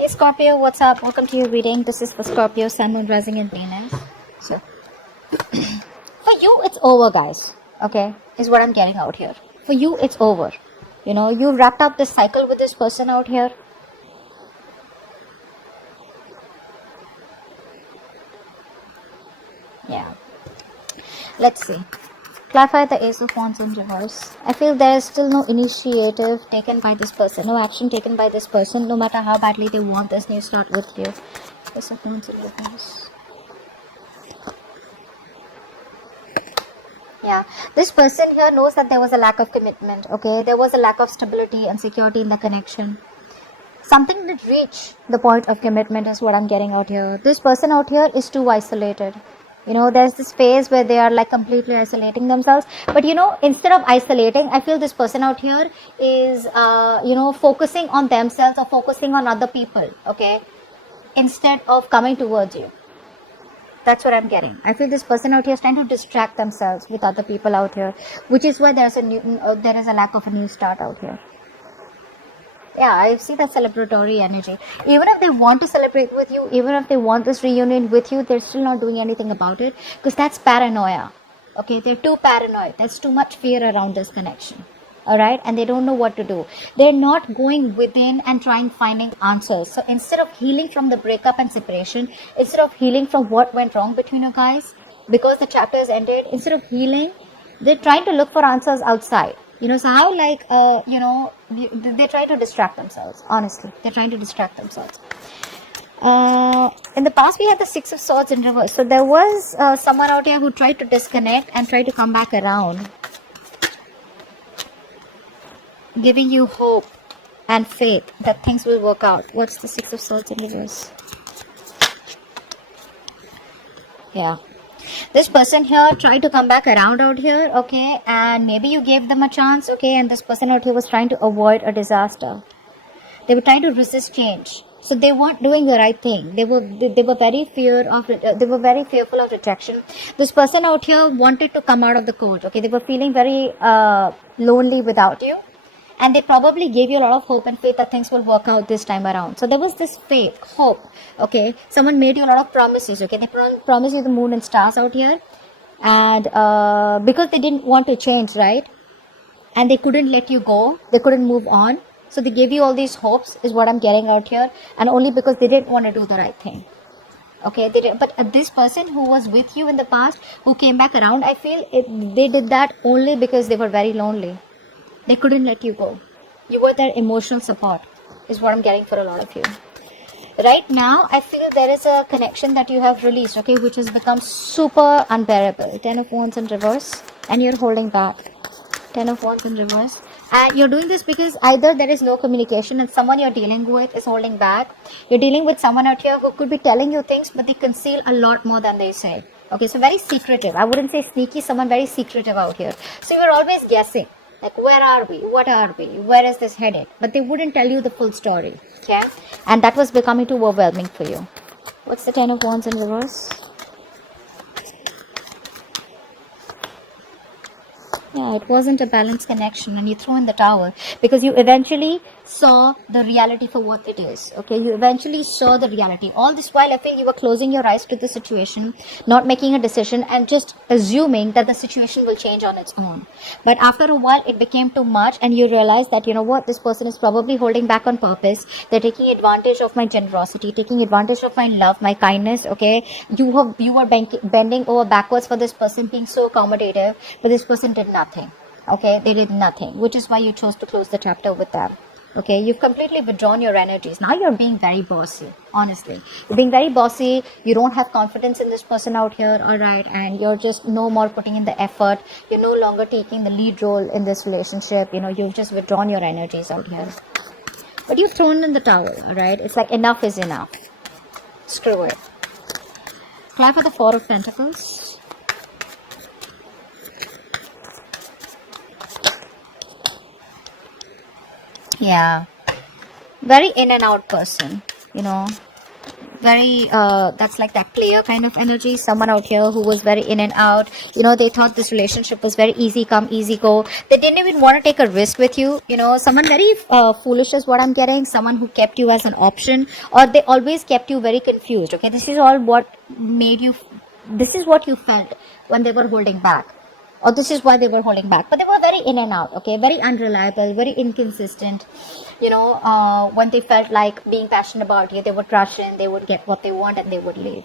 Hey Scorpio, what's up? Welcome to your reading. This is the Scorpio, Sun, Moon, Rising and Venus. So, for you, it's over, guys. Okay, is what I'm getting out here. For you, it's over. You know, you wrapped up this cycle with this person out here. Yeah. Let's see. Clarify the Ace of Wands in reverse. I feel there is still no initiative taken by this person, no action taken by this person, no matter how badly they want this new start with you. Ace of Wands in reverse. Yeah, this person here knows that there was a lack of commitment, okay? There was a lack of stability and security in the connection. Something did reach the point of commitment is what I'm getting out here. This person out here is too isolated. You know, there's this phase where they are like completely isolating themselves. But you know, instead of isolating, I feel this person out here is, focusing on themselves or focusing on other people, okay? Instead of coming towards you. That's what I'm getting. I feel this person out here is trying to distract themselves with other people out here, which is why there is a lack of a new start out here. Yeah, I see that celebratory energy. Even if they want to celebrate with you, even if they want this reunion with you, they're still not doing anything about it because that's paranoia. Okay, they're too paranoid. There's too much fear around this connection. Alright, and they don't know what to do. They're not going within and finding answers. So instead of healing from the breakup and separation, instead of healing from what went wrong between you guys, because the chapter is ended, instead of healing, they're trying to look for answers outside. You know, so how they try to distract themselves. Honestly, they're trying to distract themselves. In the past, we had the Six of Swords in reverse. So there was someone out here who tried to disconnect and tried to come back around, giving you hope and faith that things will work out. What's the Six of Swords in reverse? Yeah. This person here tried to come back around out here, okay, and maybe you gave them a chance, okay, and this person out here was trying to avoid a disaster. They were trying to resist change, so they weren't doing the right thing. They were very fearful of rejection. This person out here wanted to come out of the cold, okay. They were feeling very lonely without you. And they probably gave you a lot of hope and faith that things will work out this time around. So there was this faith, hope, okay. Someone made you a lot of promises, okay. They promised you the moon and stars out here. And because they didn't want to change, right? And they couldn't let you go. They couldn't move on. So they gave you all these hopes is what I'm getting out here. And only because they didn't want to do the right thing. Okay, but this person who was with you in the past, who came back around, I feel they did that only because they were very lonely. They couldn't let you go. You were their emotional support, is what I'm getting for a lot of you. Right now, I feel there is a connection that you have released, okay, which has become super unbearable. 10 of Wands in reverse, and you're holding back. 10 of Wands in reverse. And you're doing this because either there is no communication and someone you're dealing with is holding back. You're dealing with someone out here who could be telling you things, but they conceal a lot more than they say. Okay, so very secretive. I wouldn't say sneaky, someone very secretive out here. So you're always guessing. Like, where are we? What are we? Where is this headed? But they wouldn't tell you the full story. Okay? And that was becoming too overwhelming for you. What's the 10 of Wands in reverse? Yeah, it wasn't a balanced connection and you threw in the towel because you eventually saw the reality for what it is. Okay, you eventually saw the reality. All this while I feel you were closing your eyes to the situation, not making a decision and just assuming that the situation will change on its own. But after a while it became too much and you realized that, you know what, this person is probably holding back on purpose. They're taking advantage of my generosity, taking advantage of my love, my kindness. Okay, you are bending over backwards for this person, being so accommodative, but this person did nothing. Okay, they did nothing, which is why you chose to close the chapter with them. Okay, you've completely withdrawn your energies. Now you're being very bossy, honestly. You're being very bossy. You don't have confidence in this person out here, alright, and you're just no more putting in the effort. You're no longer taking the lead role in this relationship. You know, you've just withdrawn your energies out here. But you've thrown in the towel, alright? It's like enough is enough. Screw it. Try for the Four of Pentacles. Yeah, very in and out person, you know, very that's like that player kind of energy. Someone out here who was very in and out, you know, they thought this relationship was very easy come easy go. They didn't even want to take a risk with you, you know. Someone very foolish is what I'm getting. Someone who kept you as an option, or they always kept you very confused. Okay, this is all what made you, this is what you felt when they were holding back, or this is why they were holding back. But they were very in and out, okay, very unreliable, very inconsistent, you know. When they felt like being passionate about you, they would rush in, they would get what they want, and they would leave.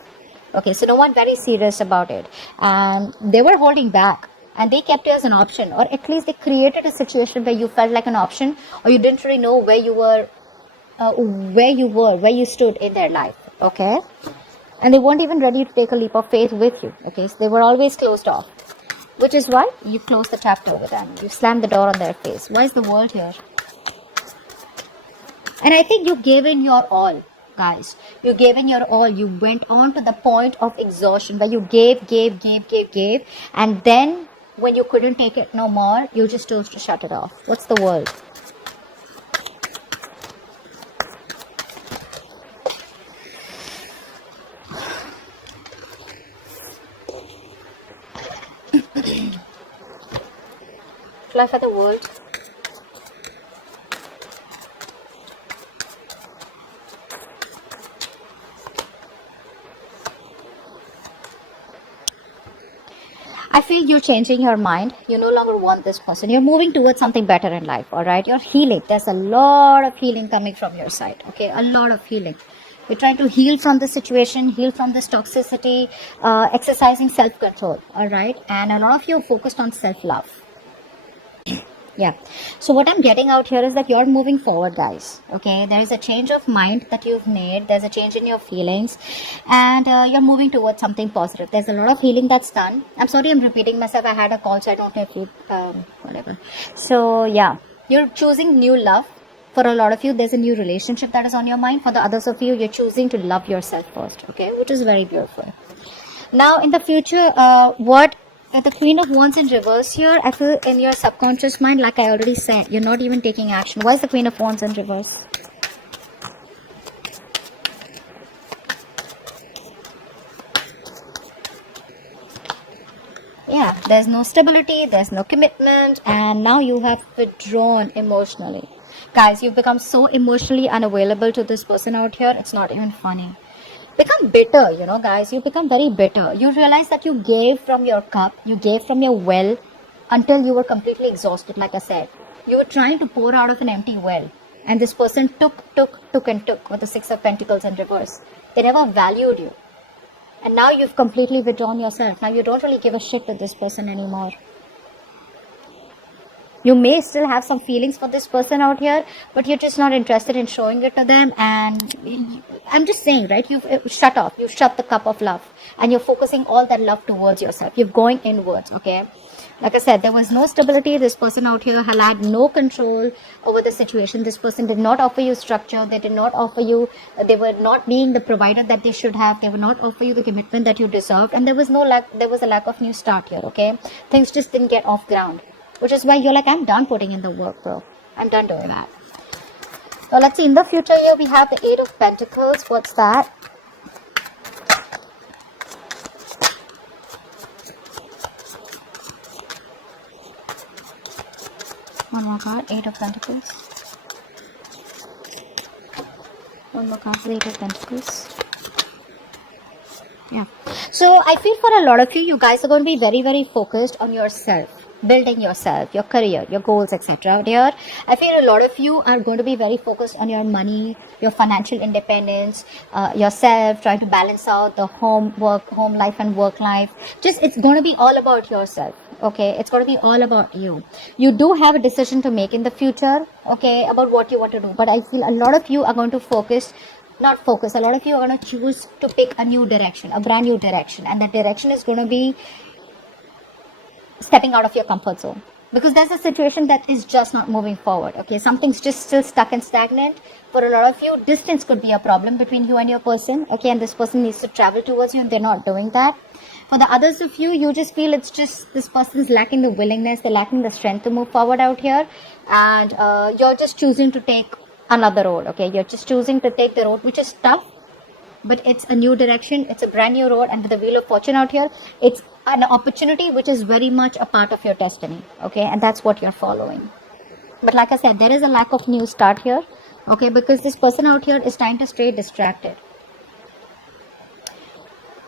Okay, so no one very serious about it, and they were holding back, and they kept you as an option, or at least they created a situation where you felt like an option, or you didn't really know where you were, where you stood in their life. Okay, and they weren't even ready to take a leap of faith with you. Okay, so they were always closed off, which is why you close the chapter with them. You slam the door on their face. Why is the world here? And I think you gave in your all, guys. You gave in your all. You went on to the point of exhaustion where you gave. And then when you couldn't take it no more, you just chose to shut it off. What's the world? Fly for the world. I feel you're changing your mind. You no longer want this person. You're moving towards something better in life, all right? You're healing. There's a lot of healing coming from your side, okay? A lot of healing. You're trying to heal from the situation, heal from this toxicity, exercising self-control, all right? And a lot of you are focused on self-love. Yeah, so what I'm getting out here is that you're moving forward, guys. Okay, there is a change of mind that you've made. There's a change in your feelings, and you're moving towards something positive. There's a lot of healing that's done. I'm sorry I'm repeating myself. I had a call, so I don't know if you whatever. So yeah, you're choosing new love. For a lot of you, there's a new relationship that is on your mind. For the others of you, you're choosing to love yourself first, okay, which is very beautiful. Now in the future, what the Queen of Wands in reverse here, I feel in your subconscious mind, like I already said, you're not even taking action. Why is the Queen of Wands in reverse? Yeah, there's no stability, there's no commitment, and now you have withdrawn emotionally. Guys, you've become so emotionally unavailable to this person out here, it's not even funny. Become bitter, you know, guys. You become very bitter. You realize that you gave from your cup, you gave from your well until you were completely exhausted. Like I said, you were trying to pour out of an empty well, and this person took with the Six of Pentacles in reverse. They never valued you, and now you've completely withdrawn yourself. Now you don't really give a shit to this person anymore. You may still have some feelings for this person out here, but you're just not interested in showing it to them. And I'm just saying, right? You've shut off. You've shut the cup of love. And you're focusing all that love towards yourself. You're going inwards, okay? Like I said, there was no stability. This person out here had no control over the situation. This person did not offer you structure. They did not offer you, they were not being the provider that they should have. They would not offer you the commitment that you deserved. And there was a lack of new start here, okay? Things just didn't get off ground. Which is why you're like, I'm done putting in the work, bro. I'm done doing that. So let's see, in the future here, we have the Eight of Pentacles. What's that? One more card, Eight of Pentacles. One more card, Eight of Pentacles. Yeah. So I feel for a lot of you, you guys are going to be very, very focused on yourself. Building yourself, your career, your goals, etc. Here, I feel a lot of you are going to be very focused on your money, your financial independence, yourself, trying to balance out the home life and work life. Just, it's going to be all about yourself, okay? It's going to be all about you. You do have a decision to make in the future, okay, about what you want to do. But I feel a lot of you are going to a lot of you are going to choose to pick a new direction, a brand new direction. And that direction is going to be stepping out of your comfort zone, because there's a situation that is just not moving forward, okay? Something's just still stuck and stagnant. For a lot of you, distance could be a problem between you and your person, okay? And this person needs to travel towards you, and they're not doing that. For the others of you, you just feel it's just this person's lacking the willingness, they're lacking the strength to move forward out here, and you're just choosing to take another road, okay? You're just choosing to take the road which is tough, but it's a new direction, it's a brand new road, and with the Wheel of Fortune out here, it's an opportunity which is very much a part of your destiny, okay, and that's what you're following. But like I said, there is a lack of new start here, okay, because this person out here is trying to stay distracted.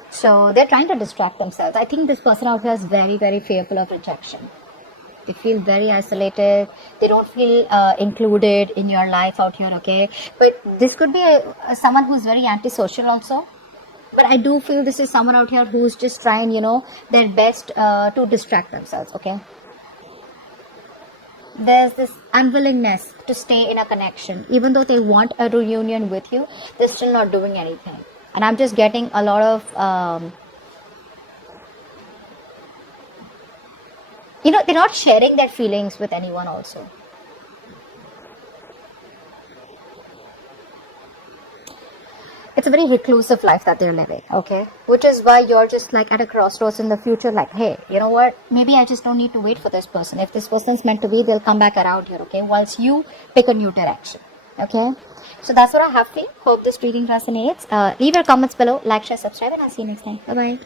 So they're trying to distract themselves. I think this person out here is very, very fearful of rejection. They feel very isolated. They don't feel included in your life out here, okay? But this could be someone who's very antisocial also. But I do feel this is someone out here who's just trying, their best to distract themselves, okay? There's this unwillingness to stay in a connection. Even though they want a reunion with you, they're still not doing anything. And I'm just getting a lot of, they're not sharing their feelings with anyone also. It's a very reclusive life that they're living, okay? Which is why you're just like at a crossroads in the future, like, hey, you know what? Maybe I just don't need to wait for this person. If this person's meant to be, they'll come back around here, okay? Whilst you pick a new direction, okay? So that's what I have for you. Hope this reading resonates. Leave your comments below, like, share, subscribe, and I'll see you next time. Bye-bye.